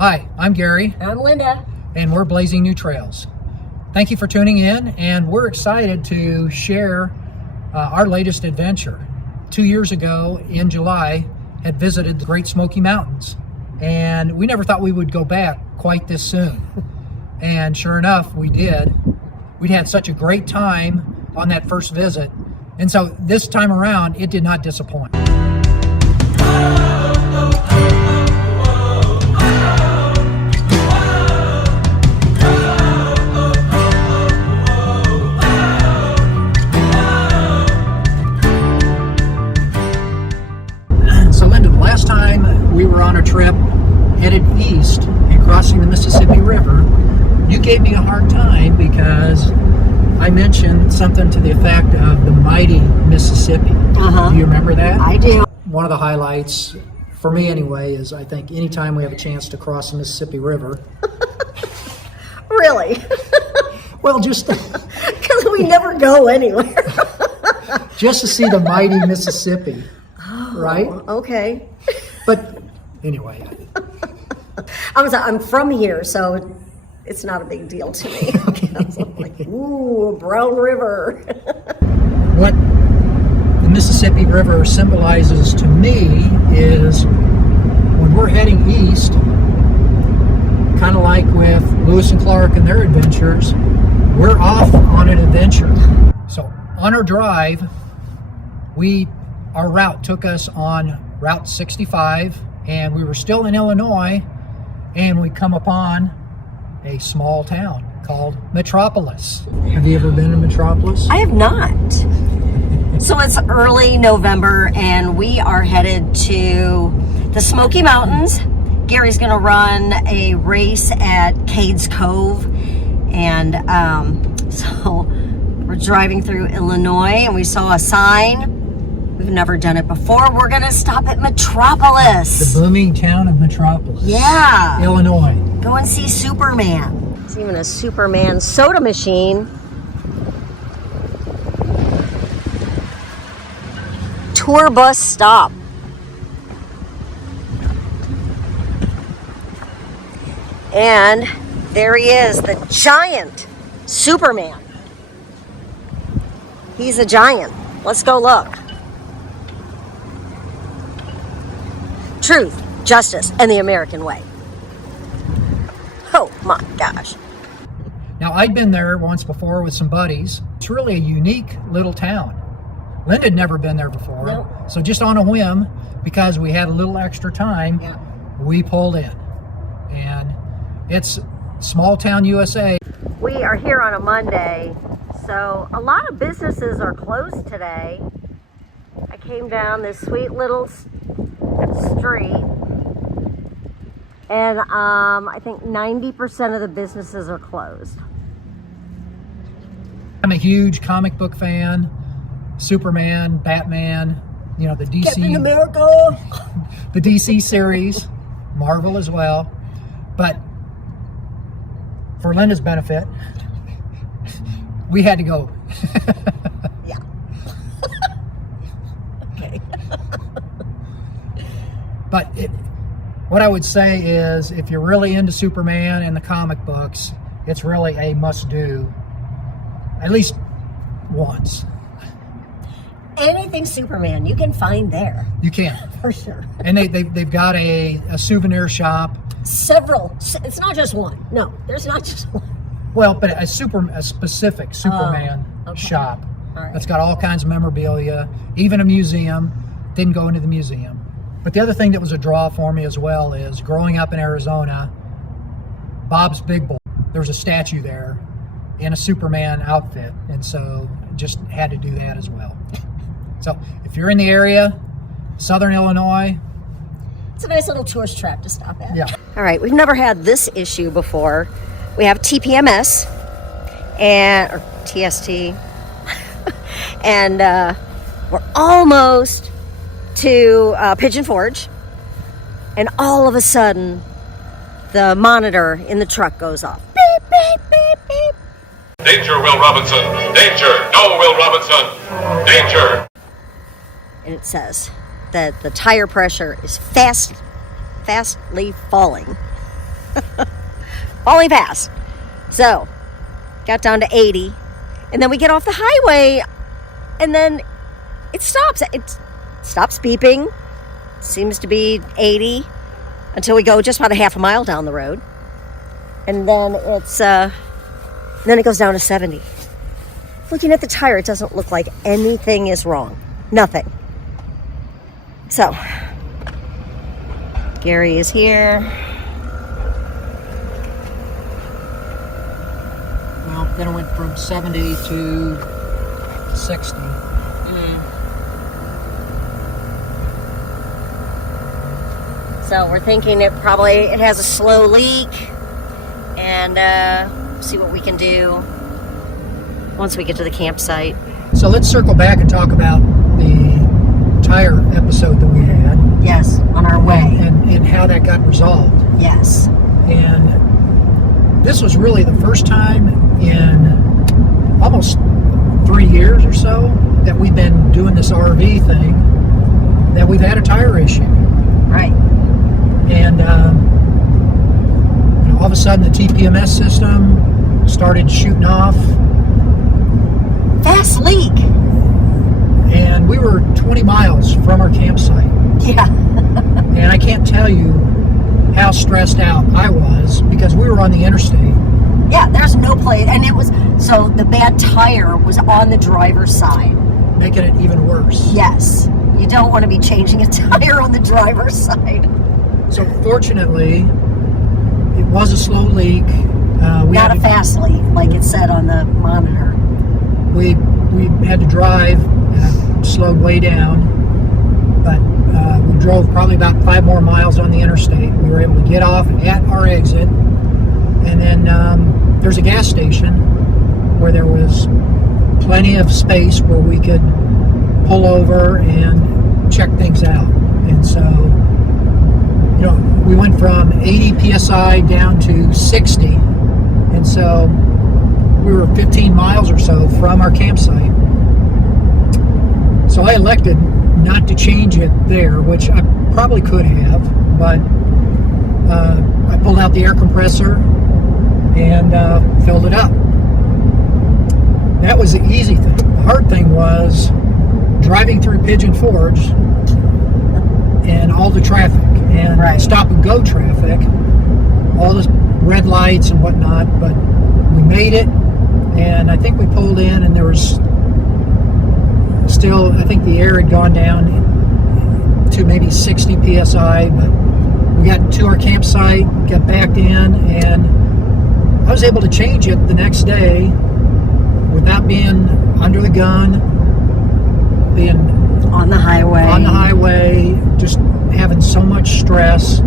Hi, I'm Gary. I'm Linda. And we're Blazing New Trails. Thank you for tuning in, and we're excited to share our latest adventure. 2 years ago in July, had visited the Great Smoky Mountains, and we never thought we would go back quite this soon. And sure enough, we did. We'd had such a great time on that first visit, and so this time around, it did not disappoint. So Linda, the last time we were on a trip headed east and crossing the Mississippi River, you gave me a hard time because I mentioned something to the effect of the mighty Mississippi. Do you remember that? I do. One of the highlights, for me anyway, is I think anytime we have a chance to cross the Mississippi River. Really? Well, just Because we never go anywhere. just to see the mighty Mississippi, right? Okay. But anyway, I'm from here, so it's not a big deal to me. I was like, ooh, Brown River. what the Mississippi River symbolizes to me is when we're heading east, kind of like with Lewis and Clark and their adventures, we're off on an adventure. So on our drive, our route took us on Route 65, and we were still in Illinois, and we come upon a small town called Metropolis. Have you ever been to Metropolis? I have not. So it's early November, and we are headed to the Smoky Mountains. Gary's going to run a race at Cades Cove, and so we're driving through Illinois, and we saw a sign. We've never done it before. We're going to stop at Metropolis. The booming town of Metropolis. Yeah. Illinois. Go and see Superman. There's even a Superman soda machine. Tour bus stop. And there he is, the giant Superman. He's a giant. Let's go look. Truth, justice, and the American way. Oh my gosh. Now, I'd been there once before with some buddies. It's really a unique little town. Linda had never been there before. Nope. So just on a whim, because we had a little extra time, we pulled in. And it's small town USA. We are here on a Monday, so a lot of businesses are closed today. I came down this sweet little street, and I think 90% of the businesses are closed. I'm a huge comic book fan. Superman, Batman, the DC, Captain America, the DC series, Marvel as well. But for Linda's benefit, we had to go. Yeah. Okay. But what I would say is, if you're really into Superman and the comic books, it's really a must-do, at least once. Anything Superman you can find there. You can. For sure. And they've got a souvenir shop. Several. It's not just one. No, there's not just one. Well, but a specific Superman shop. All right. That's got all kinds of memorabilia, even a museum. Didn't go into the museum. But the other thing that was a draw for me as well is, growing up in Arizona, Bob's Big Bull, there was a statue there in a Superman outfit, and so just had to do that as well. So if you're in the area, Southern Illinois, It's a nice little tourist trap to stop at. yeah. All right, we've never had this issue before. We have TPMS or TST, and we're almost to Pigeon Forge, and all of a sudden, the monitor in the truck goes off. Beep, beep, beep, beep. Danger, Will Robinson! Danger! No, Will Robinson! Danger! And it says that the tire pressure is fastly falling. Falling fast. So, got down to 80. And then we get off the highway. And then it stops. It stops beeping. Seems to be 80. Until we go just about a half a mile down the road. And then then it goes down to 70. Looking at the tire, it doesn't look like anything is wrong. Nothing. So, Gary is here. Well, then it went from 70 to 60. So we're thinking it has a slow leak, and see what we can do once we get to the campsite. So let's circle back and talk about the tire episode that we had. Yes, on our way. And how that got resolved. Yes. And this was really the first time in almost 3 years or so that we've been doing this RV thing that we've had a tire issue. Right. And all of a sudden the TPMS system started shooting off. Fast leak. And we were 20 miles from our campsite. Yeah. And I can't tell you how stressed out I was because we were on the interstate. Yeah, there's no place. And so the bad tire was on the driver's side. Making it even worse. Yes. You don't want to be changing a tire on the driver's side. So fortunately, it was a slow leak. Not a fast leak, like it said on the monitor. We had to drive, slowed way down, but we drove probably about 5 more miles on the interstate. We were able to get off at our exit, and then there's a gas station where there was plenty of space where we could pull over and check things out. And so, we went from 80 psi down to 60, and so we were 15 miles or so from our campsite. So I elected not to change it there, which I probably could have, but I pulled out the air compressor and filled it up. That was the easy thing. The hard thing was driving through Pigeon Forge and all the traffic and stop and go traffic, all the red lights and whatnot, but we made it, and I think we pulled in and there was still, I think the air had gone down to maybe 60 psi, but we got to our campsite, got back in, and I was able to change it the next day without being under the gun, being on the highway, just having so much stress.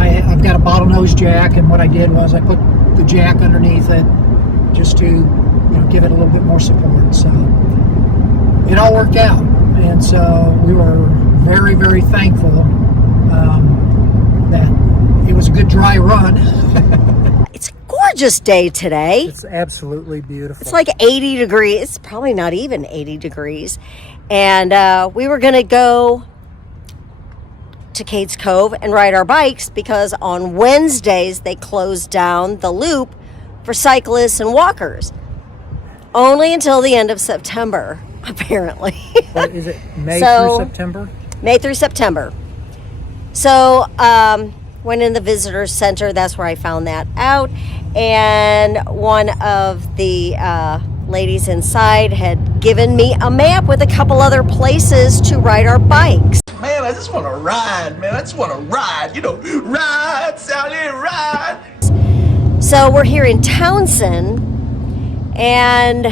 I've got a bottlenose jack, and what I did was I put the jack underneath it just to give it a little bit more support. So it all worked out, and so we were very, very thankful that it was a good dry run. It's a gorgeous day today. It's absolutely beautiful. It's like 80 degrees. It's probably not even 80 degrees. And we were going to go to Cades Cove and ride our bikes because on Wednesdays they closed down the loop for cyclists and walkers. Only until the end of September, apparently. What is it, May through September? May through September. So, went in the visitor center. That's where I found that out. And one of the ladies inside had given me a map with a couple other places to ride our bikes. Man, I just want to ride, man. I just want to ride. Ride, Sally, ride. So we're here in Townsend, and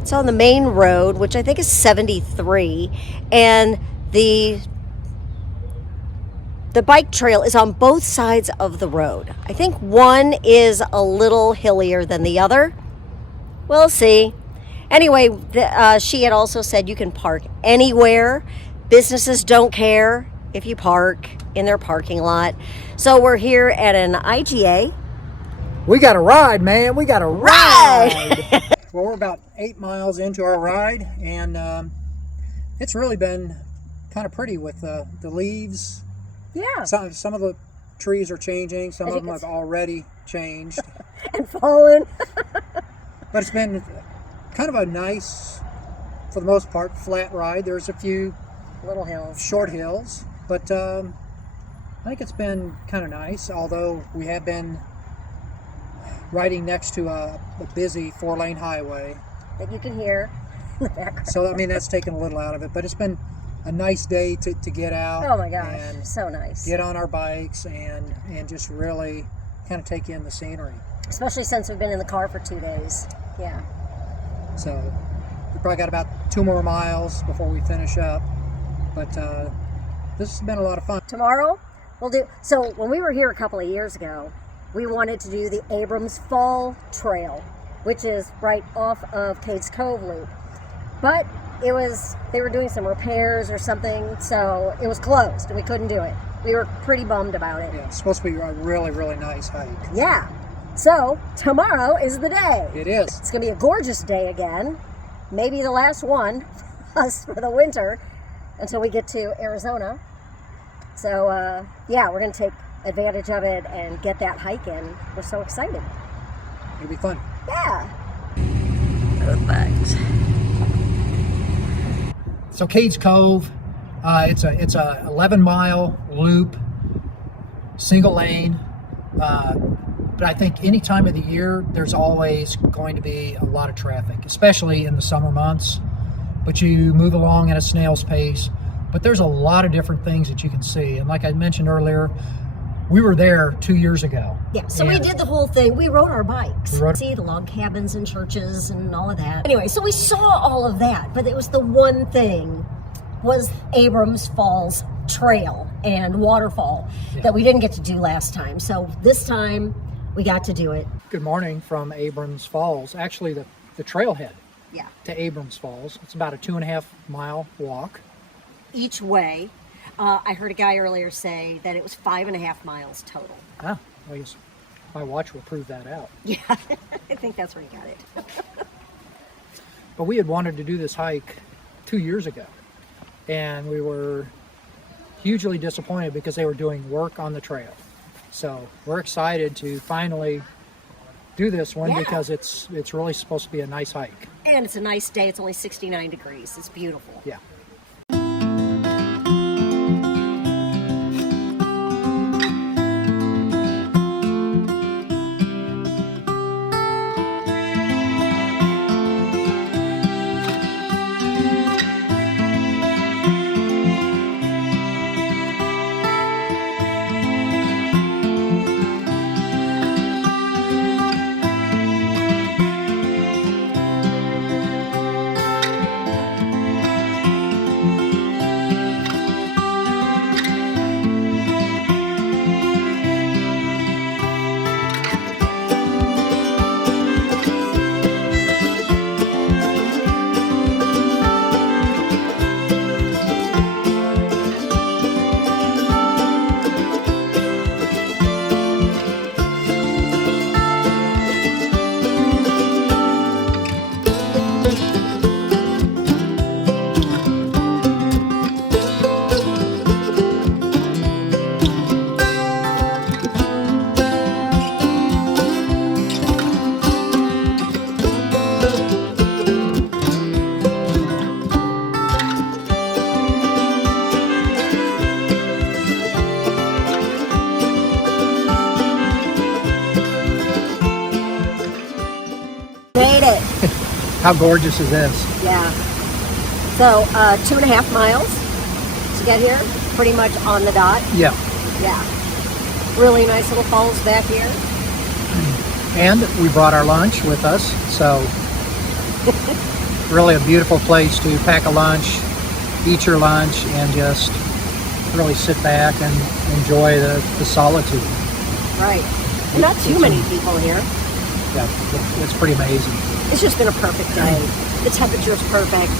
it's on the main road, which I think is 73, and the bike trail is on both sides of the road. I think one is a little hillier than the other. We'll see. Anyway, she had also said you can park anywhere. Businesses don't care if you park in their parking lot. So we're here at an IGA. We got to ride, man. We got to ride. Well, we're about 8 miles into our ride, and it's really been kind of pretty with the leaves Yeah. Some of the trees are changing. Some of them have already changed. And fallen. But it's been kind of a nice, for the most part, flat ride. There's a few Little hills. short hills, but I think it's been kind of nice, although we have been riding next to a busy 4-lane highway. That you can hear in the background. So, I mean, that's taken a little out of it, but it's been a nice day to get out. Oh my gosh, and so nice. get on our bikes and just really kind of take in the scenery. Especially since we've been in the car for 2 days. Yeah. So we probably got about 2 more miles before we finish up, but this has been a lot of fun. Tomorrow we'll do, so when we were here a couple of years ago, we wanted to do the Abrams Falls Trail, which is right off of Cades Cove Loop. But they were doing some repairs or something, so it was closed and we couldn't do it. We were pretty bummed about it. Yeah, it's supposed to be a really, really nice hike. Yeah. So tomorrow is the day. It is. It's going to be a gorgeous day again. Maybe the last one for us for the winter until we get to Arizona. So, yeah, we're going to take advantage of it and get that hike in. We're so excited. It'll be fun. Yeah. Perfect. So Cades Cove, it's a 11-mile loop, single lane. But I think any time of the year, there's always going to be a lot of traffic, especially in the summer months. But you move along at a snail's pace. But there's a lot of different things that you can see. And like I mentioned earlier, we were there 2 years ago. Yeah, so we did the whole thing. We rode our bikes. We rode- See, the log cabins and churches and all of that. Anyway, so we saw all of that. But it was the one thing was Abrams Falls Trail and waterfall that we didn't get to do last time. So this time we got to do it. Good morning from Abrams Falls. Actually, the trailhead Yeah. to Abrams Falls. It's about a 2.5-mile walk. Each way. I heard a guy earlier say that it was 5.5 miles total. Ah, I guess my watch will prove that out. Yeah, I think that's where he got it. But we had wanted to do this hike 2 years ago, and we were hugely disappointed because they were doing work on the trail. So we're excited to finally do this one because it's really supposed to be a nice hike. And it's a nice day. It's only 69 degrees. It's beautiful. Yeah. Made it. How gorgeous is this? Yeah. So 2.5 miles to get here. Pretty much on the dot. Yeah. Yeah. Really nice little falls back here. And we brought our lunch with us, so really a beautiful place to pack a lunch, eat your lunch, and just really sit back and enjoy the solitude. Right. And not too many people here. Yeah, it's pretty amazing. It's just been a perfect day. The temperature's perfect.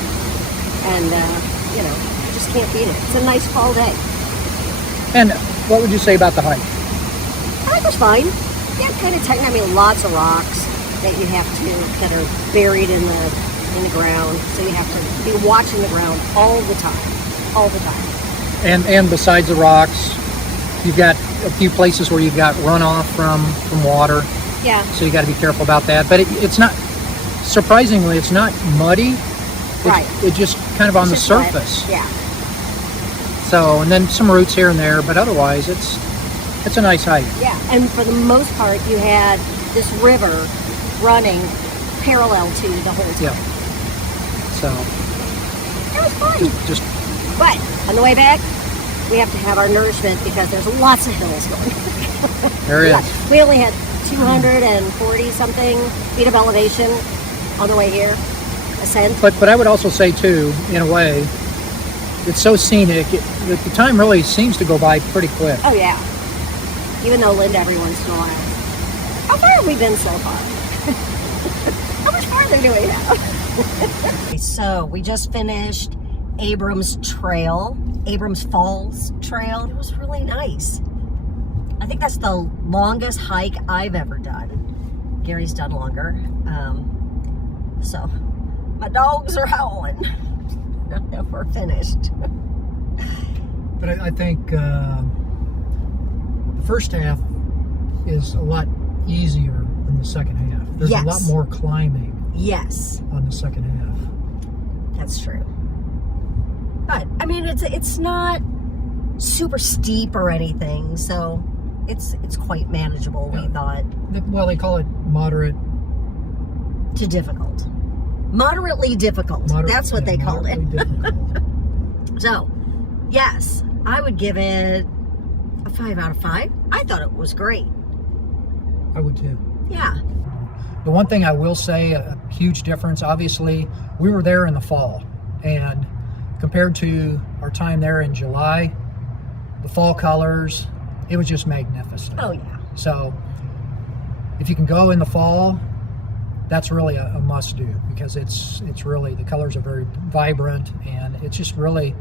And, you know, you just can't beat it. It's a nice fall day. And what would you say about the hike? I think it was fine. Yeah, kind of tight. I mean, lots of rocks that you have that are buried in the ground. So you have to be watching the ground all the time. All the time. And besides the rocks, You've got a few places where you've got runoff from water, Yeah. so you got to be careful about that. But it's not, surprisingly, it's not muddy. Right. It's just kind of on the It's just wet. surface. Yeah. So, and then some roots here and there, but otherwise it's a nice hike. Yeah. And for the most part, you had this river running parallel to the whole time. Yeah. So It was fun. just But on the way back, we have to have our nourishment because there's lots of hills going. there it is. We only had 240 something feet of elevation on the way here, ascent. But I would also say too, in a way, it's so scenic. The time really seems to go by pretty quick. Oh yeah. Even though Linda every once in a while. How far have we been so far? How much farther do we have? So we just finished Abrams Falls Trail. It was really nice. I think that's the longest hike I've ever done. Gary's done longer. So my dogs are howling. I don't know if we're finished. But I think the first half is a lot easier than the second half. There's Yes. a lot more climbing Yes, on the second half. that's true. But I mean, it's not super steep or anything, so it's quite manageable. We thought Well, they call it moderate. to difficult, moderately difficult. That's what they called it. Moderately difficult. So, yes, I would give it a 5 out of 5. I thought it was great. I would too. Yeah. The one thing I will say, a huge difference, obviously, we were there in the fall, and compared to our time there in July, the fall colors, it was just magnificent. Oh yeah. So if you can go in the fall, that's really a must do, because it's really, the colors are very vibrant, and it's just really,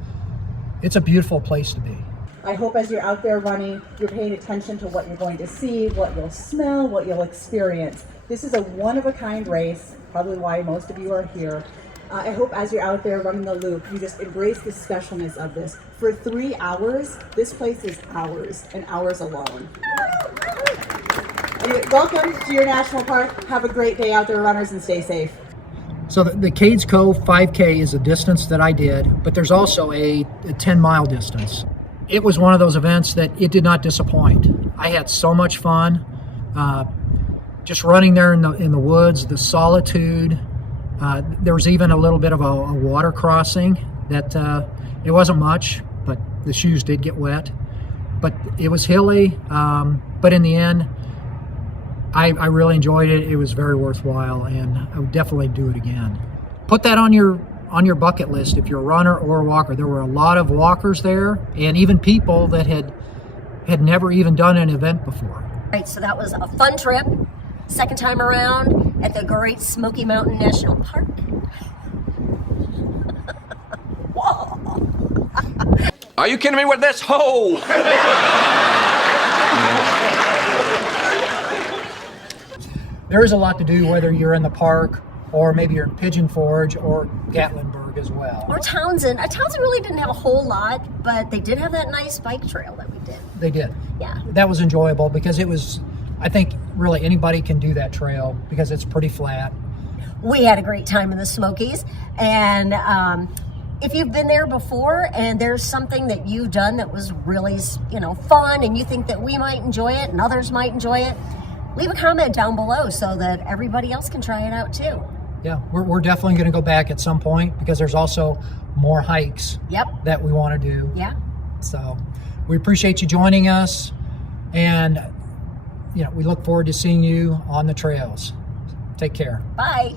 it's a beautiful place to be. I hope as you're out there running, you're paying attention to what you're going to see, what you'll smell, what you'll experience. This is a one-of-a-kind race, probably why most of you are here. I hope as you're out there running the loop, you just embrace the specialness of this. For 3 hours, this place is ours, and ours alone. Anyway, welcome to your national park. Have a great day out there, runners, and stay safe. So the Cades Cove 5K is a distance that I did, but there's also a 10-mile distance. It was one of those events that it did not disappoint. I had so much fun. Just running there in the woods, the solitude. There was even a little bit of a water crossing that it wasn't much, but the shoes did get wet. But it was hilly, but in the end, I really enjoyed it. It was very worthwhile, and I would definitely do it again. Put that on your bucket list if you're a runner or a walker. There were a lot of walkers there, and even people that had never even done an event before. Right, so that was a fun trip. Second time around at the Great Smoky Mountain National Park. Whoa. Are you kidding me with this hole? There is a lot to do whether you're in the park or maybe you're in Pigeon Forge or Gatlinburg as well. Or Townsend. Townsend really didn't have a whole lot, but they did have that nice bike trail that we did. They did. Yeah. That was enjoyable because it was, I think really anybody can do that trail because it's pretty flat. We had a great time in the Smokies, and if you've been there before and there's something that you've done that was really, fun, and you think that we might enjoy it and others might enjoy it, leave a comment down below so that everybody else can try it out too. Yeah, we're definitely going to go back at some point because there's also more hikes that we want to do. Yeah. So we appreciate you joining us, and we look forward to seeing you on the trails. Take care. Bye.